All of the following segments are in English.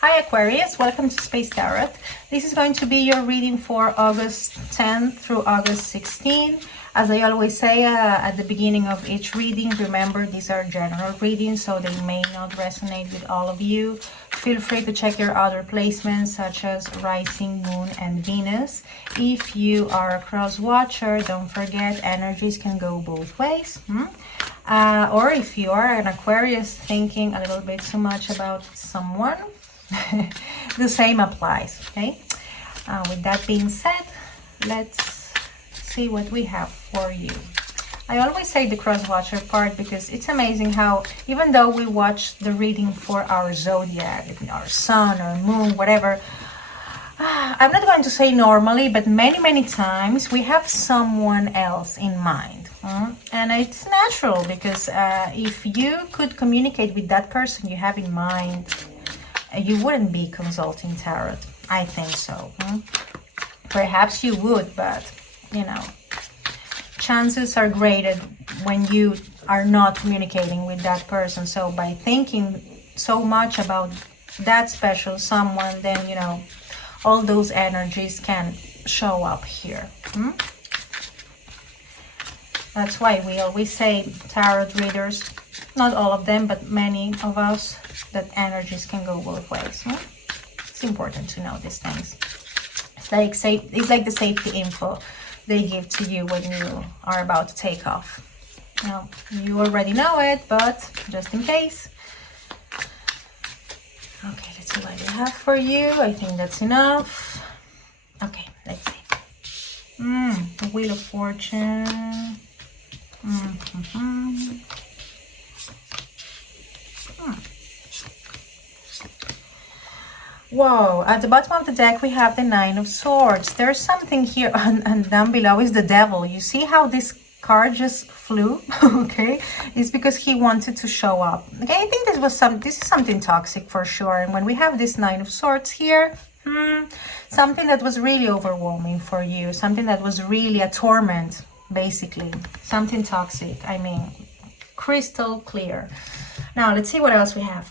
Hi Aquarius, welcome to Space Tarot. This is going to be your reading for August 10th through August 16th. As I always say at the beginning of each reading, remember these are general readings, so they may not resonate with all of you. Feel free to check your other placements such as Rising, Moon, and Venus. If you are a cross watcher, don't forget energies can go both ways. Or if you are an Aquarius thinking a little bit too much about someone, the same applies. Okay, with that being said, let's see what we have for you. I always say the cross watcher part because it's amazing how even though we watch the reading for our zodiac, our sun or moon, whatever, I'm not going to say normally, but many times we have someone else in mind. And it's natural because if you could communicate with that person you have in mind, you wouldn't be consulting tarot. I think so. Perhaps you would, but you know, chances are greater when you are not communicating with that person. So by thinking so much about that special someone, then you know, all those energies can show up here. That's why we always say, tarot readers, not all of them, but many of us, that energies can go both ways. It's important to know these things. It's like the safety info they give to you when you are about to take off. Now, you already know it, but just in case. Okay, let's see what we have for you. I think that's enough. Okay, let's see. The Wheel of Fortune. Whoa, at the bottom of the deck we have the Nine of Swords. There's something here, and down below is the Devil. You see how this card just flew? Okay, it's because he wanted to show up. Okay, I think this is something toxic for sure. And when we have this Nine of Swords here, something that was really overwhelming for you, something that was really a torment, basically, something toxic. I mean, crystal clear. Now let's see what else we have.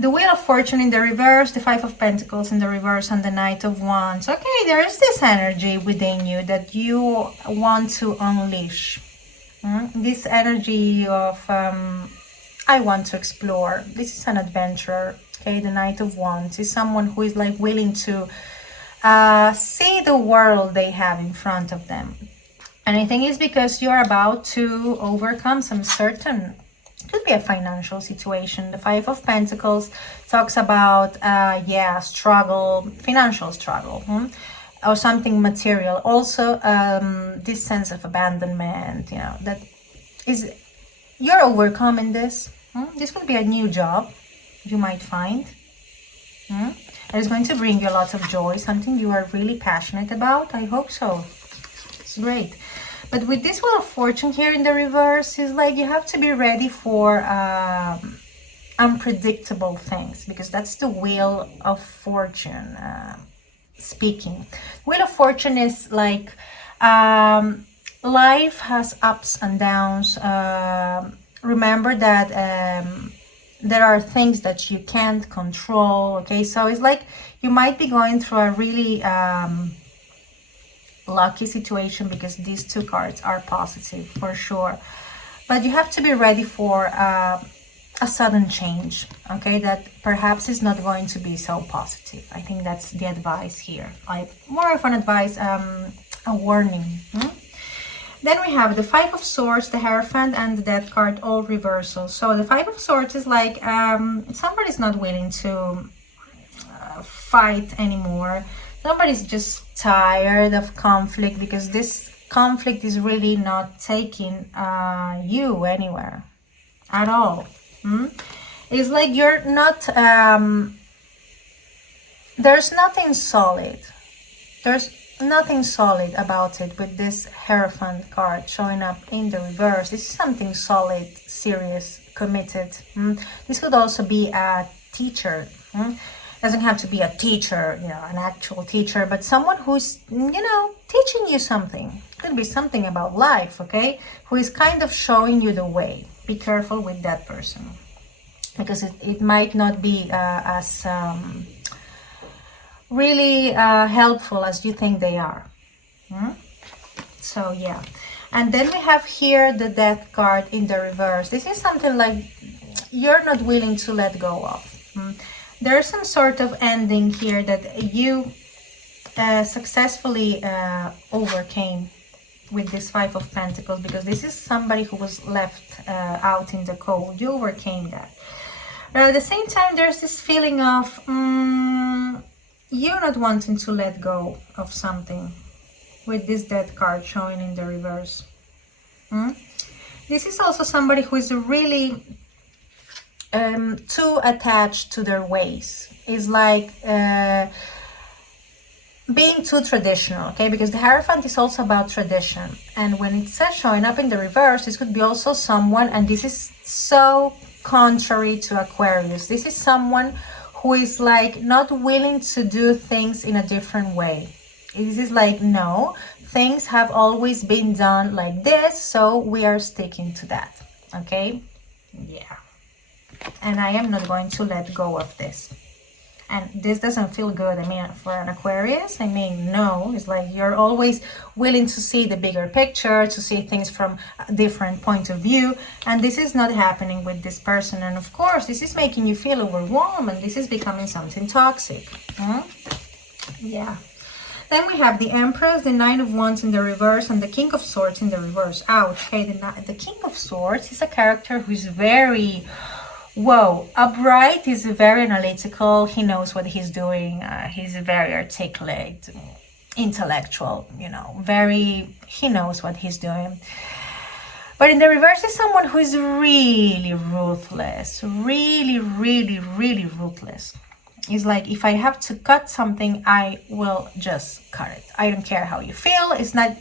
The Wheel of Fortune in the reverse, the Five of Pentacles in the reverse, and the Knight of Wands. Okay, there is this energy within you that you want to unleash. This energy of, I want to explore. This is an adventurer. Okay, the Knight of Wands is someone who is like willing to see the world they have in front of them. And I think it's because you're about to overcome some certain, could be a financial situation. The Five of Pentacles talks about, struggle, financial struggle, or something material. Also, this sense of abandonment, you know, that is, you're overcoming this. This could be a new job you might find. It's going to bring you a lot of joy, something you are really passionate about. I hope so. It's great. But with this Wheel of Fortune here in the reverse, is like you have to be ready for unpredictable things, because that's the Wheel of Fortune speaking. Wheel of Fortune is like life has ups and downs. Remember that there are things that you can't control. Okay, so it's like you might be going through a really lucky situation, because these two cards are positive for sure, but you have to be ready for a sudden change, okay, that perhaps is not going to be so positive. I think that's the advice here, like more of an advice, a warning. Then we have the Five of Swords, the Hierophant, and the Death card, all reversals. So the Five of Swords is like somebody's not willing to fight anymore. Somebody's just tired of conflict, because this conflict is really not taking you anywhere at all. It's like you're not, there's nothing solid. There's nothing solid about it with this Hierophant card showing up in the reverse. This is something solid, serious, committed. This could also be a teacher. Doesn't have to be a teacher, you know, an actual teacher, but someone who's, you know, teaching you something. Could be something about life, okay? Who is kind of showing you the way. Be careful with that person. because it might not be as really helpful as you think they are. So yeah. And then we have here the Death card in the reverse. This is something like you're not willing to let go of. There's some sort of ending here that you successfully overcame with this Five of Pentacles, because this is somebody who was left out in the cold. You overcame that. But at the same time, there's this feeling of you're not wanting to let go of something with this Death card showing in the reverse. This is also somebody who is really too attached to their ways. It's like being too traditional, okay? Because the Hierophant is also about tradition. And when it says showing up in the reverse, this could be also someone, and this is so contrary to Aquarius. This is someone who is like not willing to do things in a different way. This is like, no, things have always been done like this, so we are sticking to that, okay? Yeah. And I am not going to let go of this. And this doesn't feel good. I mean, for an Aquarius, I mean, no, it's like you're always willing to see the bigger picture, to see things from a different point of view. And this is not happening with this person. And of course, this is making you feel overwhelmed, and this is becoming something toxic. Yeah. Then we have the Empress, the Nine of Wands in the reverse, and the King of Swords in the reverse. Ouch. Okay, the King of Swords is a character who's very... Whoa, upright. He's very analytical. He knows what he's doing. He's very articulate, intellectual, you know, he knows what he's doing. But in the reverse is someone who is really ruthless, really ruthless. It's like, if I have to cut something, I will just cut it. I don't care how you feel. It's not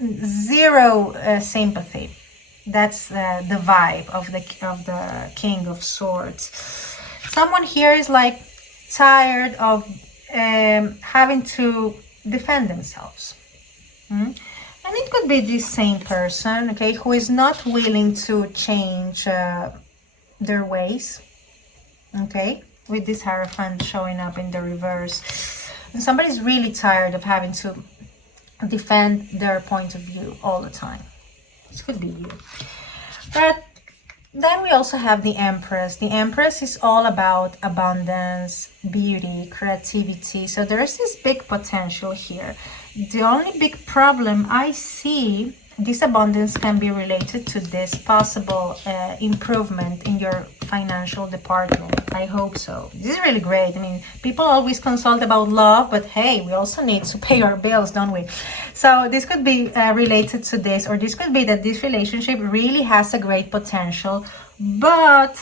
zero sympathy. That's the vibe of the King of Swords. Someone here is like tired of having to defend themselves. And it could be this same person, okay, who is not willing to change their ways, okay, with this Hierophant showing up in the reverse. And somebody's really tired of having to defend their point of view all the time. This could be you. But then we also have the Empress. The Empress is all about abundance, beauty, creativity. So there's this big potential here. The only big problem I see, this abundance can be related to this possible improvement in your financial department. I hope so. This is really great. I mean, people always consult about love, but hey, we also need to pay our bills, don't we? So this could be related to this, or this could be that this relationship really has a great potential, but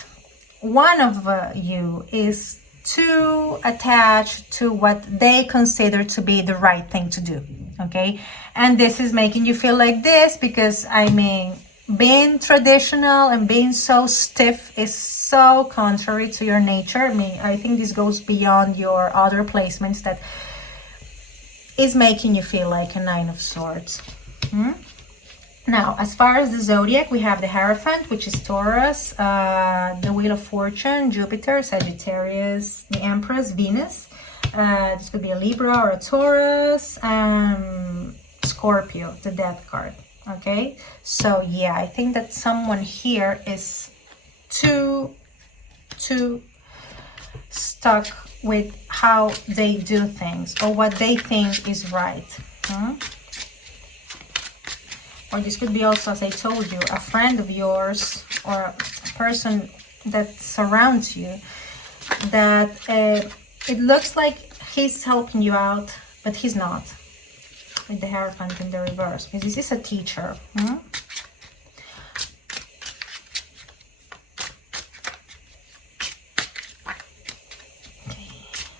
one of you is too attached to what they consider to be the right thing to do, okay? And this is making you feel like this because, I mean, being traditional and being so stiff is so contrary to your nature. I mean, I think this goes beyond your other placements that is making you feel like a Nine of Swords. Now, as far as the zodiac, we have the Hierophant, which is Taurus, the Wheel of Fortune, Jupiter, Sagittarius, the Empress, Venus. This could be a Libra or a Taurus, Scorpio, the Death card. Okay, so yeah, I think that someone here is too stuck with how they do things or what they think is right. Or this could be also, as I told you, a friend of yours or a person that surrounds you that it looks like he's helping you out, but he's not. With the Hierophant in the reverse, because this is a teacher. Okay,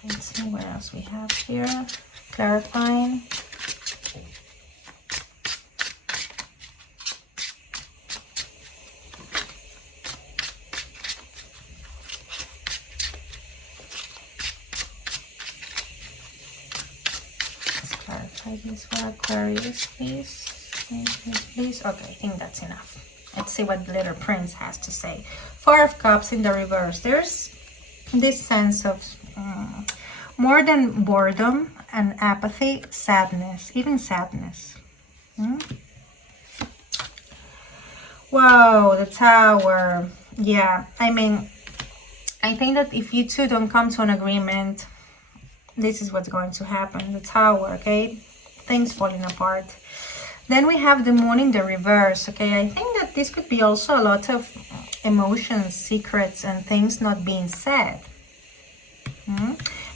let's see what else we have here. Clarifying. This for Aquarius, please. Please. Okay, I think that's enough. Let's see what the Little Prince has to say. Four of Cups in the reverse. There's this sense of more than boredom and apathy, sadness, even sadness. Wow, the Tower. Yeah, I mean, I think that if you two don't come to an agreement, this is what's going to happen. The Tower, okay? Things falling apart. Then we have the Moon in the reverse, okay? I think that this could be also a lot of emotions, secrets, and things not being said.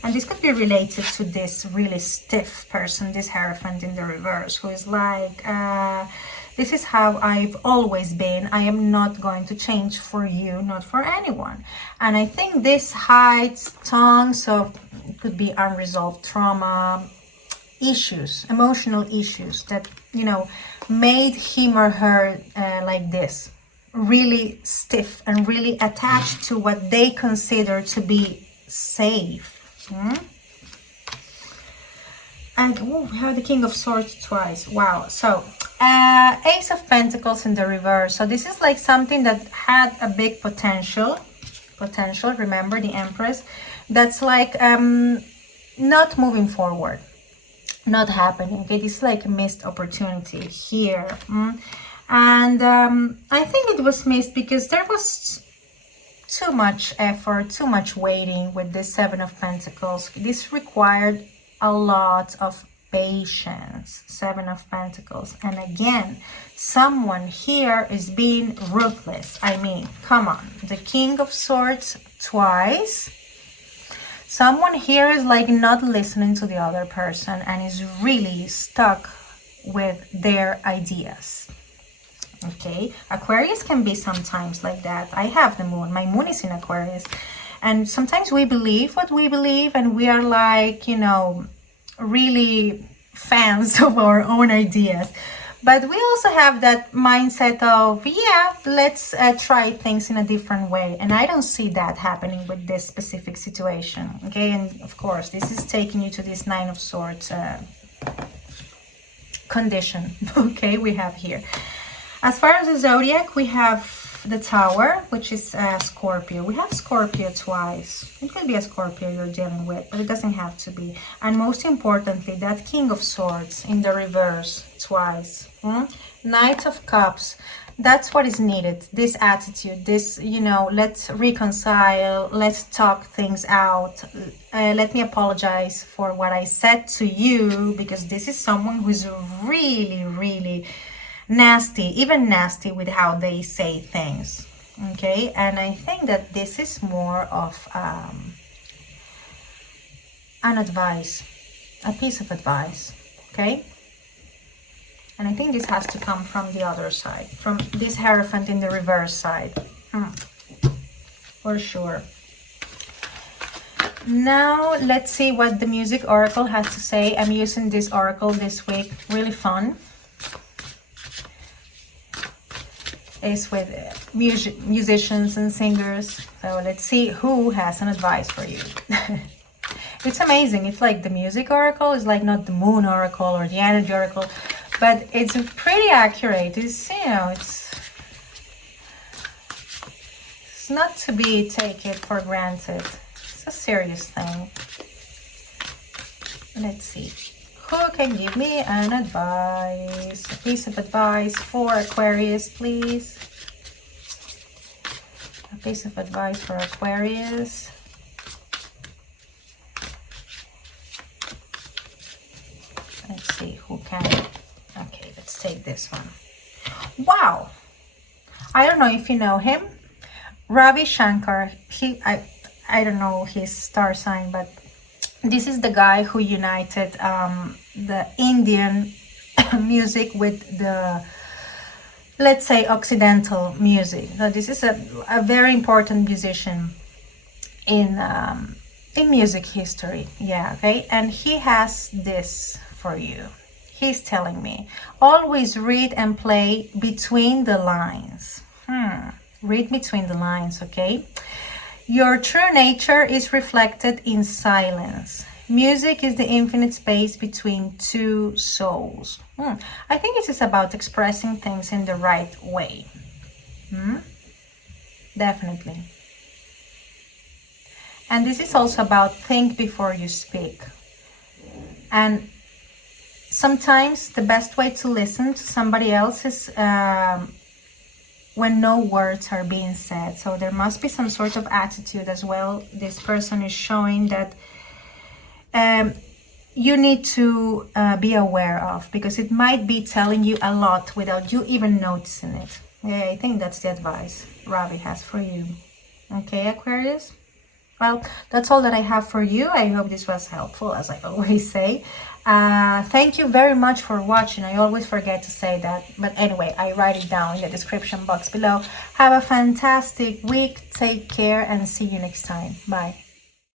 And this could be related to this really stiff person, this Hierophant in the reverse, who is like, this is how I've always been. I am not going to change for you, not for anyone. And I think this hides tons of, could be unresolved trauma, issues, emotional issues that, you know, made him or her like this, really stiff and really attached to what they consider to be safe. And we have the King of Swords twice. Wow. So Ace of Pentacles in the reverse. So this is like something that had a big potential. Remember the Empress. That's like not moving forward, not happening. Okay, this is like a missed opportunity here. And I think it was missed because there was too much effort, too much waiting with this Seven of Pentacles. This required a lot of patience. Seven of Pentacles. And again, someone here is being ruthless. I mean, come on. The King of Swords twice. Someone here is like not listening to the other person and is really stuck with their ideas. Okay, Aquarius can be sometimes like that. I have the Moon. My Moon is in Aquarius. And sometimes we believe what we believe and we are like, you know, really fans of our own ideas. But we also have that mindset of, yeah, let's try things in a different way. And I don't see that happening with this specific situation. Okay, and of course, this is taking you to this Nine of Swords condition. Okay, we have here. As far as the Zodiac, we have the Tower, which is Scorpio. We have Scorpio twice. It could be a Scorpio you're dealing with, but it doesn't have to be. And most importantly, that King of Swords in the reverse twice. Knight of Cups. That's what is needed. This attitude, this, you know, let's reconcile, let's talk things out. Let me apologize for what I said to you, because this is someone who's really, really nasty, even nasty with how they say things. Okay, and I think that this is more of an advice, a piece of advice. Okay, and I think this has to come from the other side, from this Hierophant in the reverse side, for sure. Now let's see what the Music Oracle has to say. I'm using this oracle this week, really fun. Is with musicians and singers. So let's see who has an advice for you. It's amazing. It's like the Music Oracle is like not the Moon Oracle or the Energy Oracle, but it's pretty accurate. It's, you know, it's not to be taken for granted. It's a serious thing. Let's see. Who can give me an advice? A piece of advice for Aquarius, please. A piece of advice for Aquarius. Let's see who can. Okay, let's take this one. Wow. I don't know if you know him. Ravi Shankar. I don't know his star sign, but this is the guy who united the Indian music with the, let's say, Occidental music. So this is a very important musician in music history. Yeah, okay. And he has this for you. He's telling me, always read and play between the lines. Read between the lines, okay? Your true nature is reflected in silence. Music is the infinite space between two souls. I think it is about expressing things in the right way. definitely. And this is also about think before you speak. And sometimes the best way to listen to somebody else is when no words are being said. So there must be some sort of attitude as well. This person is showing that you need to be aware of, because it might be telling you a lot without you even noticing it. Yeah, I think that's the advice Ravi has for you. Okay, Aquarius? Well, that's all that I have for you. I hope this was helpful, as I always say. Thank you very much for watching. I always forget to say that. But anyway, I write it down in the description box below. Have a fantastic week. Take care and see you next time. Bye.